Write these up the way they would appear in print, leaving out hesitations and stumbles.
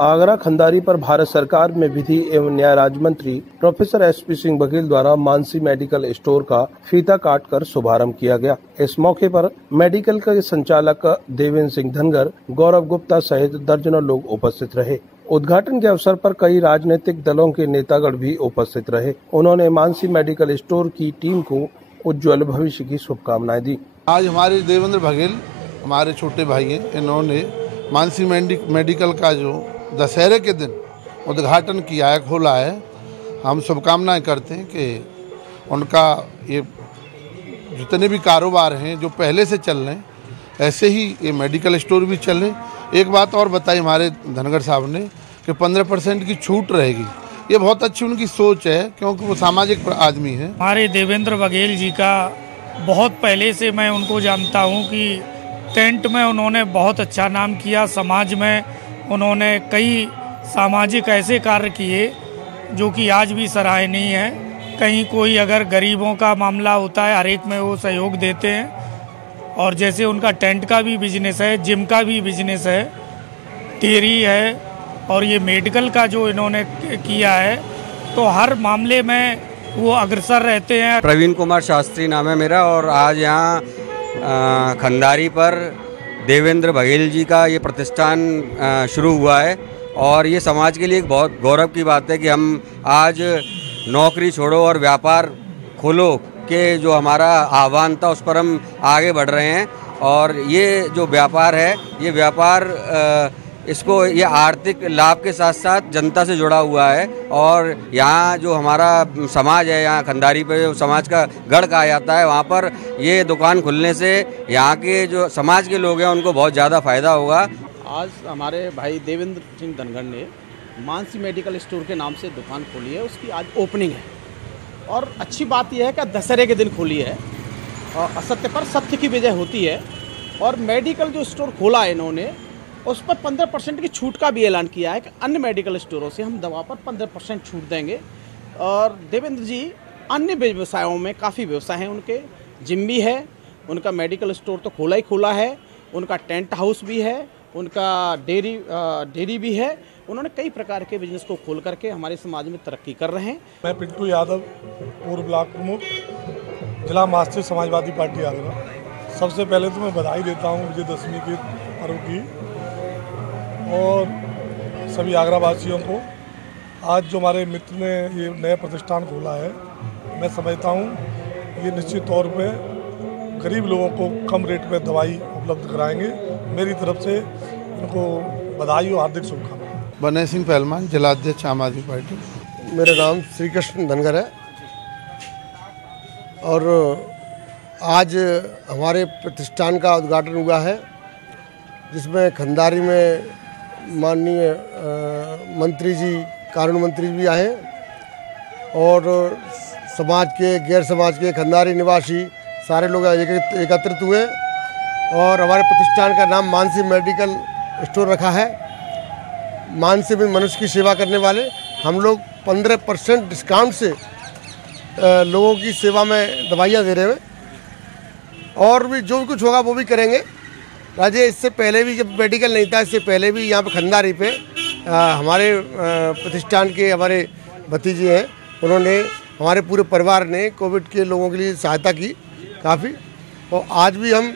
आगरा खंडारी पर भारत सरकार में विधि एवं न्याय राज्य मंत्री प्रोफेसर एसपी सिंह बघेल द्वारा मानसी मेडिकल स्टोर का फीता काटकर शुभारंभ किया गया। इस मौके पर मेडिकल के संचालक देवेंद्र सिंह धनगर, गौरव गुप्ता सहित दर्जनों लोग उपस्थित रहे। उद्घाटन के अवसर पर कई राजनीतिक दलों के नेतागण भी उपस्थित रहे। उन्होंने मानसी मेडिकल स्टोर की टीम को उज्जवल भविष्य की शुभकामनाएं दी। आज हमारे देवेंद्र बघेल हमारे छोटे भाई हैं, इन्होंने मानसी मेडिकल का जो दशहरे के दिन उद्घाटन किया है, खोला है। हम शुभकामनाएं करते हैं कि उनका ये जितने भी कारोबार हैं जो पहले से चल रहे हैं, ऐसे ही ये मेडिकल स्टोर भी चल रहे हैं। एक बात और बताई हमारे धनगर साहब ने कि 15% की छूट रहेगी। ये बहुत अच्छी उनकी सोच है, क्योंकि वो सामाजिक आदमी है। हमारे देवेंद्र बघेल जी का बहुत पहले से मैं उनको जानता हूँ कि टेंट में उन्होंने बहुत अच्छा नाम किया। समाज में उन्होंने कई सामाजिक ऐसे कार्य किए जो कि आज भी सराहनीय है। कहीं कोई अगर गरीबों का मामला होता है, हर एक में वो सहयोग देते हैं। और जैसे उनका टेंट का भी बिजनेस है, जिम का भी बिजनेस है, डेयरी है, और ये मेडिकल का जो इन्होंने किया है, तो हर मामले में वो अग्रसर रहते हैं। प्रवीण कुमार शास्त्री नाम है मेरा, और आज यहाँ खंडारी पर देवेंद्र बघेल जी का ये प्रतिष्ठान शुरू हुआ है। और ये समाज के लिए एक बहुत गौरव की बात है कि हम आज नौकरी छोड़ो और व्यापार खोलो के जो हमारा आह्वान था उस पर हम आगे बढ़ रहे हैं। और ये जो व्यापार है, ये व्यापार ये आर्थिक लाभ के साथ साथ जनता से जुड़ा हुआ है। और यहाँ जो हमारा समाज है, यहाँ खंडारी पे जो समाज का गढ़ कहा जाता है, वहाँ पर ये दुकान खुलने से यहाँ के जो समाज के लोग हैं उनको बहुत ज़्यादा फायदा होगा। आज हमारे भाई देवेंद्र सिंह धनगर ने मानसी मेडिकल स्टोर के नाम से दुकान खोली है, उसकी आज ओपनिंग है। और अच्छी बात यह है कि दशहरे के दिन खोली है और असत्य पर सत्य की विजय होती है। और मेडिकल जो स्टोर खोला है इन्होंने, उस पर 15% की छूट का भी ऐलान किया है कि अन्य मेडिकल स्टोरों से हम दवा पर 15% छूट देंगे। और देवेंद्र जी अन्य व्यवसायों में काफ़ी व्यवसाय हैं उनके, जिम भी है, उनका मेडिकल स्टोर तो खोला ही खोला है, उनका टेंट हाउस भी है, उनका डेयरी भी है। उन्होंने कई प्रकार के बिजनेस को खोल करके हमारे समाज में तरक्की कर रहे हैं। मैं पिंटू यादव, पूर्व ब्लॉक प्रमुख, जिला मार्क्सिस्ट समाजवादी पार्टी आगरा। सबसे पहले तो मैं बधाई देता हूँ विजयदशमी के पर्व की और सभी आगरा वासियों को। आज जो हमारे मित्र ने ये नया प्रतिष्ठान खोला है, मैं समझता हूँ ये निश्चित तौर पे गरीब लोगों को कम रेट में दवाई उपलब्ध कराएंगे। मेरी तरफ से इनको बधाई और हार्दिक शुभकामनाएं। बनय सिंह पहलवान, जिलाध्यक्ष आम आदमी पार्टी। मेरा नाम श्री कृष्ण धनगर है और आज हमारे प्रतिष्ठान का उद्घाटन हुआ है, जिसमें खंडारी में माननीय मंत्री जी, कानून मंत्री भी आए और समाज के, गैर समाज के, खंडारी निवासी सारे लोग एकत्रित हुए। और हमारे प्रतिष्ठान का नाम मानसी मेडिकल स्टोर रखा है। मानसी में मनुष्य की सेवा करने वाले हम लोग 15% डिस्काउंट से लोगों की सेवा में दवाइयाँ दे रहे हैं। और भी जो भी कुछ होगा वो भी करेंगे। राजे इससे पहले भी जब मेडिकल नहीं था, इससे पहले भी यहाँ पे खंडारी पे हमारे प्रतिष्ठान के हमारे भतीजे हैं, उन्होंने, हमारे पूरे परिवार ने कोविड के लोगों के लिए सहायता की काफ़ी। और आज भी हम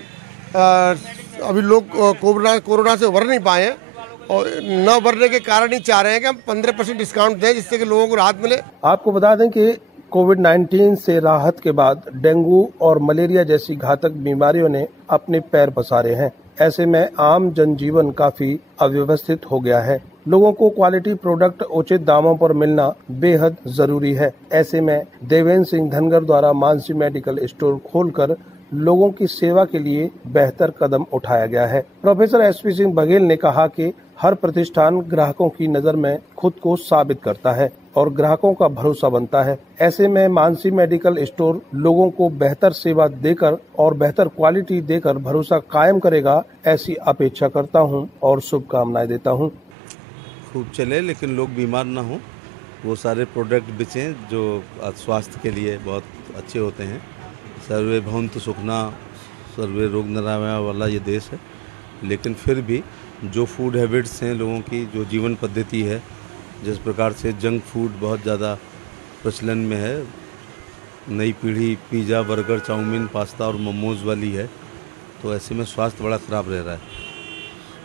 अभी लोग कोरोना से उभर नहीं पाए हैं और न उभरने के कारण ही चाह रहे हैं कि हम 15% डिस्काउंट दें, जिससे कि लोगों को राहत मिले। आपको बता दें कि कोविड-19 से राहत के बाद डेंगू और मलेरिया जैसी घातक बीमारियों ने अपने पैर पसारे हैं। ऐसे में आम जनजीवन काफी अव्यवस्थित हो गया है। लोगों को क्वालिटी प्रोडक्ट उचित दामों पर मिलना बेहद जरूरी है। ऐसे में देवेंद्र सिंह धनगर द्वारा मानसी मेडिकल स्टोर खोलकर लोगों की सेवा के लिए बेहतर कदम उठाया गया है। प्रोफेसर एसपी सिंह बघेल ने कहा कि हर प्रतिष्ठान ग्राहकों की नजर में खुद को साबित करता है और ग्राहकों का भरोसा बनता है। ऐसे में मानसी मेडिकल स्टोर लोगों को बेहतर सेवा देकर और बेहतर क्वालिटी देकर भरोसा कायम करेगा, ऐसी अपेक्षा करता हूं और शुभकामनाएं देता हूं। खूब चले, लेकिन लोग बीमार ना हो, वो सारे प्रोडक्ट बेचें जो स्वास्थ्य के लिए बहुत अच्छे होते हैं। सर्वे भवन्तु सुखिनः, सर्वे रोग निरामया वाला ये देश है, लेकिन फिर भी जो फूड हैबिट्स हैं लोगों की, जो जीवन पद्धति है, जिस प्रकार से जंक फूड बहुत ज़्यादा प्रचलन में है, नई पीढ़ी पिज़्ज़ा, बर्गर, चाउमीन, पास्ता और मोमोज़ वाली है, तो ऐसे में स्वास्थ्य बड़ा ख़राब रह रहा है।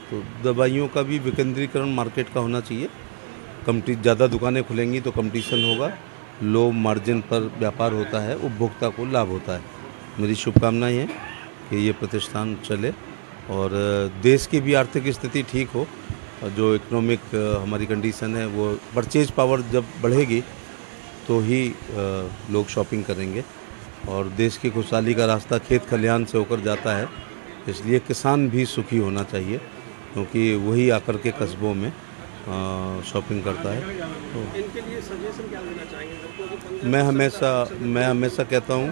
तो दवाइयों का भी विकेंद्रीकरण मार्केट का होना चाहिए। ज़्यादा दुकानें खुलेंगी तो कंपटीशन होगा, लो मार्जिन पर व्यापार होता है, उपभोक्ता को लाभ होता है। मेरी शुभकामनाएं हैं कि ये प्रतिष्ठान चले और देश की भी आर्थिक स्थिति ठीक हो, और जो इकोनॉमिक हमारी कंडीशन है वो परचेज पावर जब बढ़ेगी तो ही लोग शॉपिंग करेंगे। और देश की खुशहाली का रास्ता खेत खलिहान से होकर जाता है, इसलिए किसान भी सुखी होना चाहिए, क्योंकि वही आकर के कस्बों में शॉपिंग करता है। तो इनके लिए सजेशन क्या देना चाहेंगे? मैं हमेशा कहता हूँ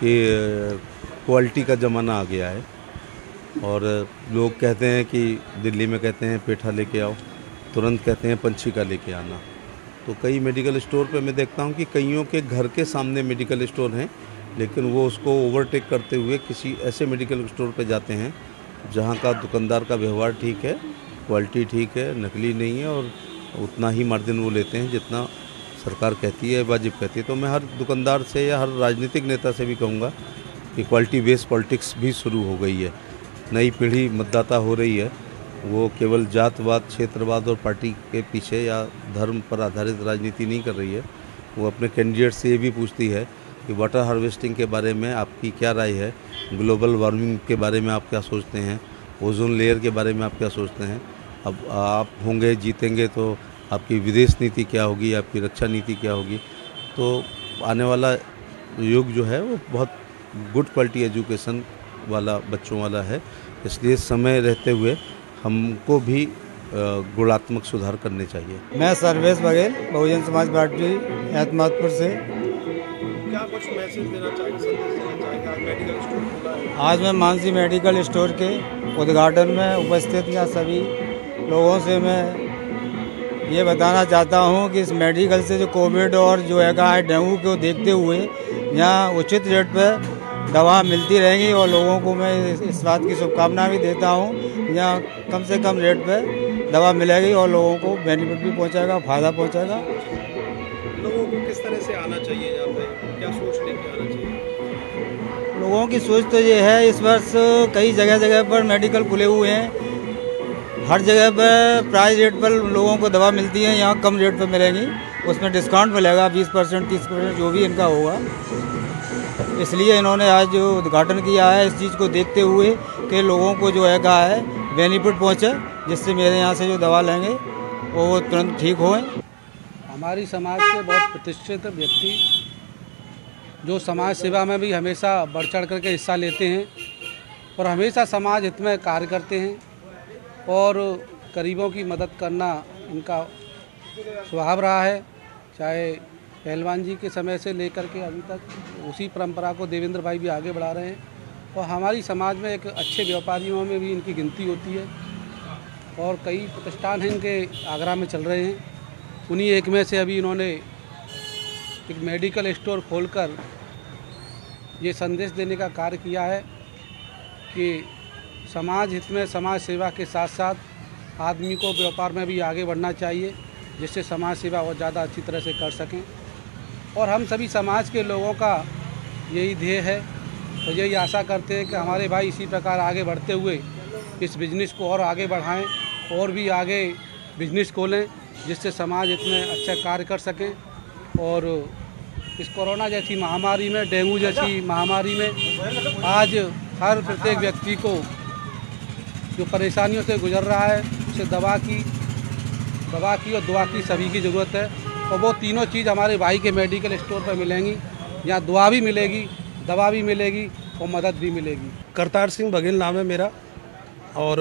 कि क्वालिटी का ज़माना आ गया है, और लोग कहते हैं कि दिल्ली में कहते हैं पेठा लेके आओ, तुरंत कहते हैं पंछी का लेके आना। तो कई मेडिकल स्टोर पे मैं देखता हूँ कि कईयों के घर के सामने मेडिकल स्टोर हैं, लेकिन वो उसको ओवरटेक करते हुए किसी ऐसे मेडिकल स्टोर पे जाते हैं जहाँ का दुकानदार का व्यवहार ठीक है, क्वालिटी ठीक है, नकली नहीं है, और उतना ही मार्जिन वो लेते हैं जितना सरकार कहती है, वाजिब कहती है। तो मैं हर दुकानदार से या हर राजनीतिक नेता से भी कहूँगा कि क्वालिटी बेस्ड पॉलिटिक्स भी शुरू हो गई है। नई पीढ़ी मतदाता हो रही है, वो केवल जातवाद, क्षेत्रवाद और पार्टी के पीछे या धर्म पर आधारित राजनीति नहीं कर रही है। वो अपने कैंडिडेट से ये भी पूछती है कि वाटर हार्वेस्टिंग के बारे में आपकी क्या राय है, ग्लोबल वार्मिंग के बारे में आप क्या सोचते हैं, ओजोन लेयर के बारे में आप क्या सोचते हैं। अब आप होंगे, जीतेंगे तो आपकी विदेश नीति क्या होगी, आपकी रक्षा नीति क्या होगी। तो आने वाला युग जो है वो बहुत गुड क्वालिटी एजुकेशन वाला, बच्चों वाला है, इसलिए समय रहते हुए हमको भी गुणात्मक सुधार करने चाहिए। मैं सर्वेश बघेल, बहुजन समाज पार्टी एतमादपुर से। क्या कुछ मैसेज देना चाहेंगे, संदेश देना चाहेंगे? आज मेडिकल स्टोर खुला है। आज मैं मानसी मेडिकल स्टोर के उद्घाटन में उपस्थित या सभी लोगों से मैं ये बताना चाहता हूँ कि इस मेडिकल से जो कोविड और जो है डेंगू को देखते हुए यहाँ उचित रेट पर दवा मिलती रहेंगी, और लोगों को मैं इस बात की शुभकामना भी देता हूँ, यहाँ कम से कम रेट पर दवा मिलेगी और लोगों को बेनिफिट भी पहुँचाएगा, फ़ायदा पहुँचाएगा। लोगों को किस तरह से आना चाहिए यहाँ पे, क्या सोच लेके आना चाहिए? लोगों की सोच तो ये है, इस वर्ष कई जगह जगह पर मेडिकल खुले हुए हैं, हर जगह पर प्राइस रेट पर लोगों को दवा मिलती है, यहाँ कम रेट पर मिलेगी, उसमें डिस्काउंट मिलेगा 20%, 30%, जो भी इनका होगा। इसलिए इन्होंने आज जो उद्घाटन किया है, इस चीज़ को देखते हुए कि लोगों को जो है बेनिफिट पहुँचे, जिससे मेरे यहाँ से जो दवा लेंगे वो तुरंत ठीक होएं। हमारी समाज के बहुत प्रतिष्ठित व्यक्ति जो समाज सेवा में भी हमेशा बढ़ चढ़ करके हिस्सा लेते हैं और हमेशा समाज हित में कार्य करते हैं, और गरीबों की मदद करना इनका स्वभाव रहा है। चाहे पहलवान जी के समय से लेकर के अभी तक उसी परंपरा को देवेंद्र भाई भी आगे बढ़ा रहे हैं, और हमारी समाज में एक अच्छे व्यापारियों में भी इनकी गिनती होती है, और कई प्रतिष्ठान हैं इनके आगरा में चल रहे हैं। उन्हीं एक में से अभी इन्होंने एक मेडिकल स्टोर खोलकर ये संदेश देने का कार्य किया है कि समाज हित में, समाज सेवा के साथ साथ आदमी को व्यापार में भी आगे बढ़ना चाहिए, जिससे समाज सेवा और ज़्यादा अच्छी तरह से कर सकें। और हम सभी समाज के लोगों का यही ध्येय है, तो यही आशा करते हैं कि हमारे भाई इसी प्रकार आगे बढ़ते हुए इस बिज़नेस को और आगे बढ़ाएं, और भी आगे बिजनेस खोलें, जिससे समाज इतने अच्छा कार्य कर सकें। और इस कोरोना जैसी महामारी में, डेंगू जैसी महामारी में आज हर प्रत्येक व्यक्ति को जो परेशानियों से गुजर रहा है, उसे दवा की और दुआ की सभी की ज़रूरत है, और वो तीनों चीज़ हमारे भाई के मेडिकल स्टोर पर मिलेंगी। यहाँ दुआ भी मिलेगी, दवा भी मिलेगी और मदद भी मिलेगी। करतार सिंह बघेल नाम है मेरा, और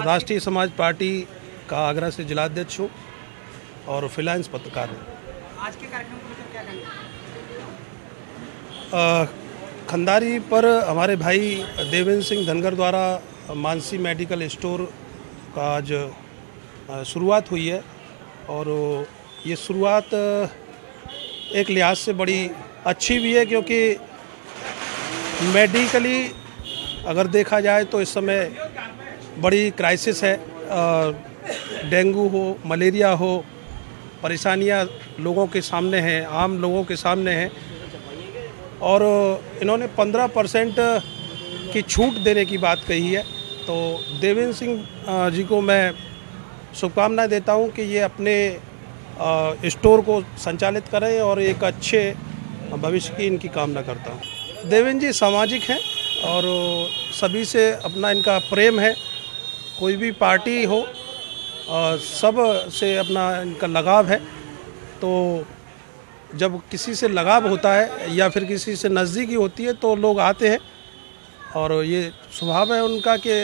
राष्ट्रीय समाज पार्टी का आगरा से जिलाध्यक्ष हूँ और फ्रीलांस पत्रकार हूँ। आज के कार्यक्रम को लेकर क्या कहेंगे? खंदारी पर हमारे भाई देवेंद्र सिंह धनगर द्वारा मानसी मेडिकल स्टोर का आज शुरुआत हुई है, और ये शुरुआत एक लिहाज से बड़ी अच्छी भी है, क्योंकि मेडिकली अगर देखा जाए तो इस समय बड़ी क्राइसिस है। डेंगू हो, मलेरिया हो, परेशानियां लोगों के सामने हैं, आम लोगों के सामने हैं और इन्होंने 15% की छूट देने की बात कही है। तो देवेंद्र सिंह जी को मैं शुभकामनाएं देता हूं कि ये अपने स्टोर को संचालित करें और एक अच्छे भविष्य की इनकी कामना करता हूं। देवेंद्र जी सामाजिक हैं और सभी से अपना इनका प्रेम है। कोई भी पार्टी हो, सब से अपना इनका लगाव है। तो जब किसी से लगाव होता है या फिर किसी से नज़दीकी होती है तो लोग आते हैं और ये स्वभाव है उनका कि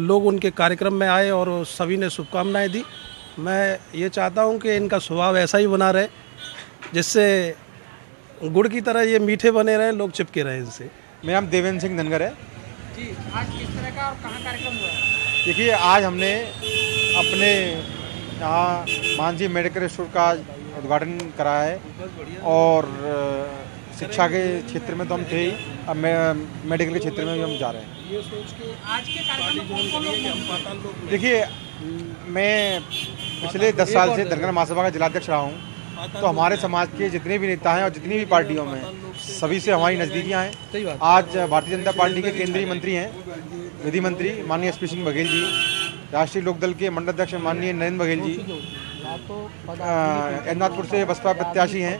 लोग उनके कार्यक्रम में आए और सभी ने शुभकामनाएं दी। मैं ये चाहता हूं कि इनका स्वभाव ऐसा ही बना रहे, जिससे गुड़ की तरह ये मीठे बने रहें, लोग चिपके रहें इनसे। मेरा नाम देवेंद्र सिंह धनगर है जी। आज किस तरह का और कहाँ कार्यक्रम हुआ है? देखिए, आज हमने अपने यहाँ मानसी मेडिकल स्टोर का उद्घाटन कराया है और शिक्षा के क्षेत्र में तो हम थे ही, अब मेडिकल के क्षेत्र में भी हम जा रहे हैं। आज के कार्यक्रम में कौन कौन लोग? देखिए, मैं पिछले 10 साल से धनगर महासभा का जिलाध्यक्ष रहा हूँ। तो हमारे समाज के जितने भी नेता हैं और जितनी भी पार्टियों में, सभी से हमारी नज़दीकियाँ हैं। आज भारतीय जनता पार्टी के केंद्रीय मंत्री हैं, विधि मंत्री माननीय SP सिंह बघेल जी, राष्ट्रीय लोकदल के मंडल अध्यक्ष माननीय नरेंद्र बघेल जी, एमनाथपुर से बसपा प्रत्याशी हैं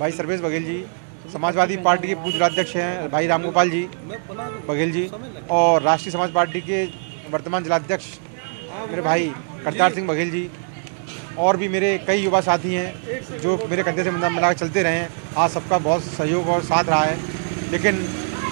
भाई सर्वेश बघेल जी, समाजवादी पार्टी के पूर्व जिलाध्यक्ष हैं भाई रामगोपाल जी बघेल जी, और राष्ट्रीय समाज पार्टी के वर्तमान जिलाध्यक्ष मेरे भाई करतार सिंह बघेल जी, और भी मेरे कई युवा साथी हैं जो मेरे कंधे से मिलाकर चलते रहे हैं। आज सबका बहुत सहयोग और साथ रहा है, लेकिन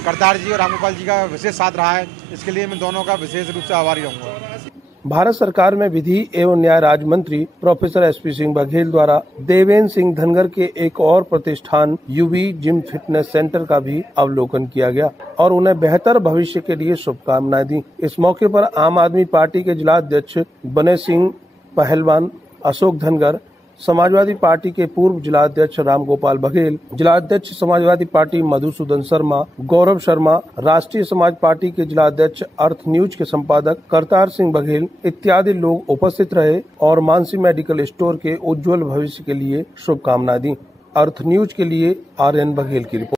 करतार जी और रामगोपाल जी का विशेष साथ रहा है। इसके लिए मैं दोनों का विशेष रूप से आभारी रहूँगा। भारत सरकार में विधि एवं न्याय राज्य मंत्री प्रोफेसर SP सिंह बघेल द्वारा देवेंद्र सिंह धनगर के एक और प्रतिष्ठान UV जिम फिटनेस सेंटर का भी अवलोकन किया गया और उन्हें बेहतर भविष्य के लिए शुभकामनाएं दी। इस मौके पर आम आदमी पार्टी के जिलाध्यक्ष बने सिंह पहलवान अशोक धनगर, समाजवादी पार्टी के पूर्व जिलाध्यक्ष रामगोपाल बघेल, जिलाध्यक्ष समाजवादी पार्टी मधुसूदन शर्मा, गौरव शर्मा, राष्ट्रीय समाज पार्टी के जिलाध्यक्ष अर्थ न्यूज के संपादक करतार सिंह बघेल इत्यादि लोग उपस्थित रहे और मानसी मेडिकल स्टोर के उज्जवल भविष्य के लिए शुभकामनाएं दी। अर्थ न्यूज के लिए RN बघेल की रिपोर्ट।